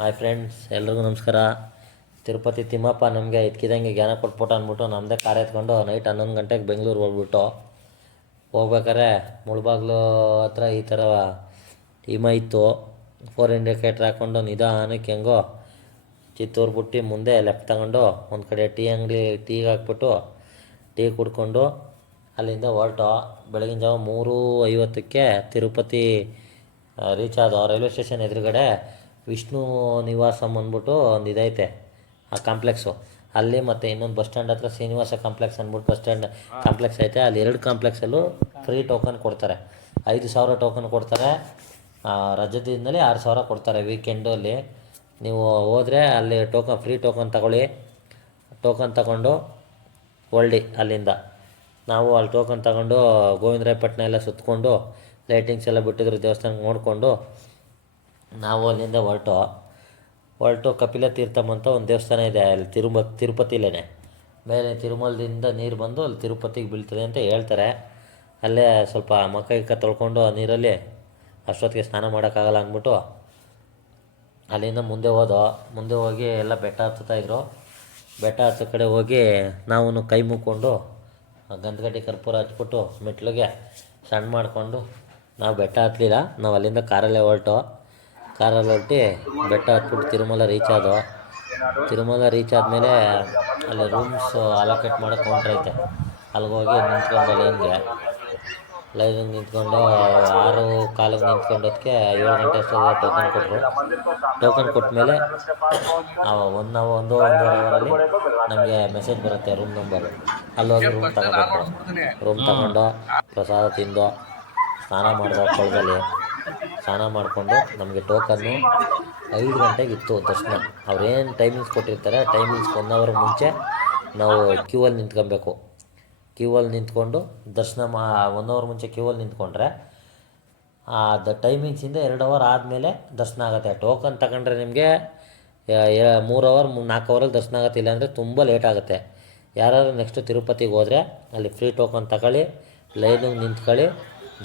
Hi friends, ಎಲ್ರಿಗೂ ನಮಸ್ಕಾರ. ತಿರುಪತಿ ತಿಮ್ಮಪ್ಪ ನಮಗೆ ಇದ್ಕಿದಂಗೆ ಜ್ಞಾನ ಕೊಟ್ಬಿಟ್ಟು ಅಂದ್ಬಿಟ್ಟು ನಮ್ಮದೇ ಕಾರ್ ಎತ್ಕೊಂಡು ನೈಟ್ 11 ಗಂಟೆಗೆ ಬೆಂಗಳೂರು ಹೋಗ್ಬಿಟ್ಟು ಹೋಗ್ಬೇಕಾರೆ ಮುಳ್ಬಾಗ್ಲು ಹತ್ರ ಈ ಥರ ಹಿಮ ಇತ್ತು. 4 ಇಂಡಿಕೇಟ್ರ್ ಹಾಕ್ಕೊಂಡು ನಿಧಾನಕ್ಕೆ ಹೆಂಗೋ ಚಿತ್ತೂರು ಬಿಟ್ಟು ಮುಂದೆ ಲೆಫ್ಟ್ ತಗೊಂಡು ಒಂದು ಕಡೆ ಟೀಗೆ ಹಾಕ್ಬಿಟ್ಟು ಟೀ ಕುಡ್ಕೊಂಡು ಅಲ್ಲಿಂದ ಹೊರಟು ಬೆಳಗಿನ ಜಾವ 3:50ಕ್ಕೆ ತಿರುಪತಿ ರೀಚ್ ಆದೋ. ರೈಲ್ವೆ ಸ್ಟೇಷನ್ ಎದುರುಗಡೆ ವಿಷ್ಣು ನಿವಾಸಮ್ ಅಂದ್ಬಿಟ್ಟು ಒಂದು ಇದೈತೆ, ಆ ಕಾಂಪ್ಲೆಕ್ಸು ಅಲ್ಲಿ. ಮತ್ತು ಇನ್ನೊಂದು ಬಸ್ ಸ್ಟ್ಯಾಂಡ್ ಹತ್ರ ಶ್ರೀನಿವಾಸ ಕಾಂಪ್ಲೆಕ್ಸ್ ಅಂದ್ಬಿಟ್ಟು ಬಸ್ ಸ್ಟ್ಯಾಂಡ್ ಕಾಂಪ್ಲೆಕ್ಸ್ ಐತೆ. ಅಲ್ಲಿ 2 ಕಾಂಪ್ಲೆಕ್ಸಲ್ಲೂ ಫ್ರೀ ಟೋಕನ್ ಕೊಡ್ತಾರೆ. 5,000 ಟೋಕನ್ ಕೊಡ್ತಾರೆ. ರಜದಿಂದಲೇ 6,000 ಕೊಡ್ತಾರೆ ವೀಕೆಂಡಲ್ಲಿ. ನೀವು ಹೋದರೆ ಅಲ್ಲಿ ಫ್ರೀ ಟೋಕನ್ ತಗೊಳ್ಳಿ. ಟೋಕನ್ ತಗೊಂಡು ಹೊರಡಿ ಅಲ್ಲಿಂದ. ನಾವು ಅಲ್ಲಿ ಟೋಕನ್ ತಗೊಂಡು ಗೋವಿಂದರಾಯಪಟ್ಟಣ ಎಲ್ಲ ಸುತ್ತಕೊಂಡು ಲೈಟಿಂಗ್ಸ್ ಎಲ್ಲ ಬಿಟ್ಟಿದ್ರು ದೇವಸ್ಥಾನಕ್ಕೆ ನೋಡಿಕೊಂಡು ನಾವು ಅಲ್ಲಿಂದ ಹೊರಟು ಕಪಿಲ ತೀರ್ಥಮ್ ಅಂತ ಒಂದು ದೇವಸ್ಥಾನ ಇದೆ ಅಲ್ಲಿ ತಿರುಪತಿಲೇ. ಮೇಲೆ ತಿರುಮಲದಿಂದ ನೀರು ಬಂದು ಅಲ್ಲಿ ತಿರುಪತಿಗೆ ಬೀಳ್ತದೆ ಅಂತ ಹೇಳ್ತಾರೆ. ಅಲ್ಲೇ ಸ್ವಲ್ಪ ಮಕ್ಕ ತೊಳ್ಕೊಂಡು ಆ ನೀರಲ್ಲಿ ಅಷ್ಟೊತ್ತಿಗೆ ಸ್ನಾನ ಮಾಡೋಕ್ಕಾಗಲ್ಲ ಅಂದ್ಬಿಟ್ಟು ಅಲ್ಲಿಂದ ಮುಂದೆ ಹೋಗಿ ಎಲ್ಲ ಬೆಟ್ಟ ಹತ್ತುತ್ತಾಯಿದ್ರು. ಬೆಟ್ಟ ಹತ್ತೋ ಕಡೆ ಹೋಗಿ ನಾವು ಕೈ ಮುಕ್ಕೊಂಡು ಗಂಧಗಡ್ಡೆ ಕರ್ಪೂರ ಹಚ್ಬಿಟ್ಟು ಮೆಟ್ಲಿಗೆ ಸಣ್ಣ ಮಾಡಿಕೊಂಡು ನಾವು ಬೆಟ್ಟ ಹತ್ತಲಿಲ್ಲ. ನಾವು ಅಲ್ಲಿಂದ ಕಾರಲ್ಲಿ ಹೊರಟು ಬೆಟ್ಟ ಹತ್ಬಿಟ್ಟು ತಿರುಮಲ ರೀಚ್ ಆದಮೇಲೆ ಅಲ್ಲಿ ರೂಮ್ಸ್ ಅಲೋಕೇಟ್ ಮಾಡೋ ಕೌಂಟ್ರ್ ಐತೆ. ಅಲ್ಲಿಗೆ ಹೋಗಿ ನಿಂತ್ಕೊಂಡು ಲೈನಿಗೆ ನಿಂತ್ಕೊಂಡು 6:15 ನಿಂತ್ಕೊಂಡೋದಕ್ಕೆ 7 ಗಂಟೆ ಅಷ್ಟೊತ್ತಿಗೆ ಟೋಕನ್ ಕೊಟ್ಟಮೇಲೆ 1-1.5 ಅವರಲ್ಲಿ ನಮಗೆ ಮೆಸೇಜ್ ಬರುತ್ತೆ ರೂಮ್ ನಂಬರು. ಅಲ್ಲೋಗಿ ರೂಮ್ ತಗೋಬೇಕು. ರೂಮ್ ತಗೊಂಡು ಪ್ರಸಾದ ತಿಂದು ಸ್ನಾನ ಮಾಡಿದೋ ಕೊಳದಲ್ಲಿ ಸ್ನಾನ ಮಾಡಿಕೊಂಡು ನಮಗೆ ಟೋಕನ್ನು 5 ಗಂಟೆಗೆ ಇತ್ತು ದರ್ಶನ. ಅವ್ರೇನು ಟೈಮಿಂಗ್ಸ್ ಕೊಟ್ಟಿರ್ತಾರೆ ಟೈಮಿಂಗ್ಸ್ 1 ಅವರ್ ಮುಂಚೆ ನಾವು ಕ್ಯೂವಲ್ಲಿ ನಿಂತ್ಕೊಬೇಕು. ಕ್ಯೂವಲ್ಲಿ ನಿಂತ್ಕೊಂಡು ದರ್ಶನ 1 ಅವರ್ ಮುಂಚೆ ಕ್ಯೂವಲ್ಲಿ ನಿಂತ್ಕೊಂಡ್ರೆ ಟೈಮಿಂಗ್ಸಿಂದ 2 ಅವರ್ ಆದಮೇಲೆ ದರ್ಶನ ಆಗುತ್ತೆ. ಟೋಕನ್ ತಗೊಂಡ್ರೆ ನಿಮಗೆ 3 ಅವರ್ 4 ಅವರಲ್ಲಿ ದರ್ಶನ ಆಗುತ್ತೆ. ಇಲ್ಲಾಂದರೆ ತುಂಬ ಲೇಟ್ ಆಗುತ್ತೆ. ಯಾರಾದರೂ ನೆಕ್ಸ್ಟು ತಿರುಪತಿಗೆ ಹೋದರೆ ಅಲ್ಲಿ ಫ್ರೀ ಟೋಕನ್ ತಗೊಳ್ಳಿ, ಲೈನಿಗೆ ನಿಂತ್ಕೊಳ್ಳಿ,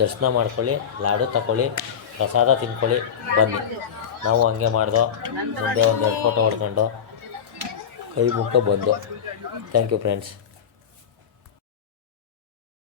ದರ್ಶನ ಮಾಡ್ಕೊಳ್ಳಿ, ಲಾಡು ತಗೊಳ್ಳಿ, ಪ್ರಸಾದ ತಿನ್ಕೊಳ್ಳಿ, ಬನ್ನಿ. ನಾವು ಹಂಗೆ ಮಾಡ್ದೋ. ಮುಂದೆ 1-2 ಫೋಟೋ ಹೊಡ್ಕೊಂಡು ಕೈ ಮುಗ್ಕೊ ಬಂದು. Thank you friends.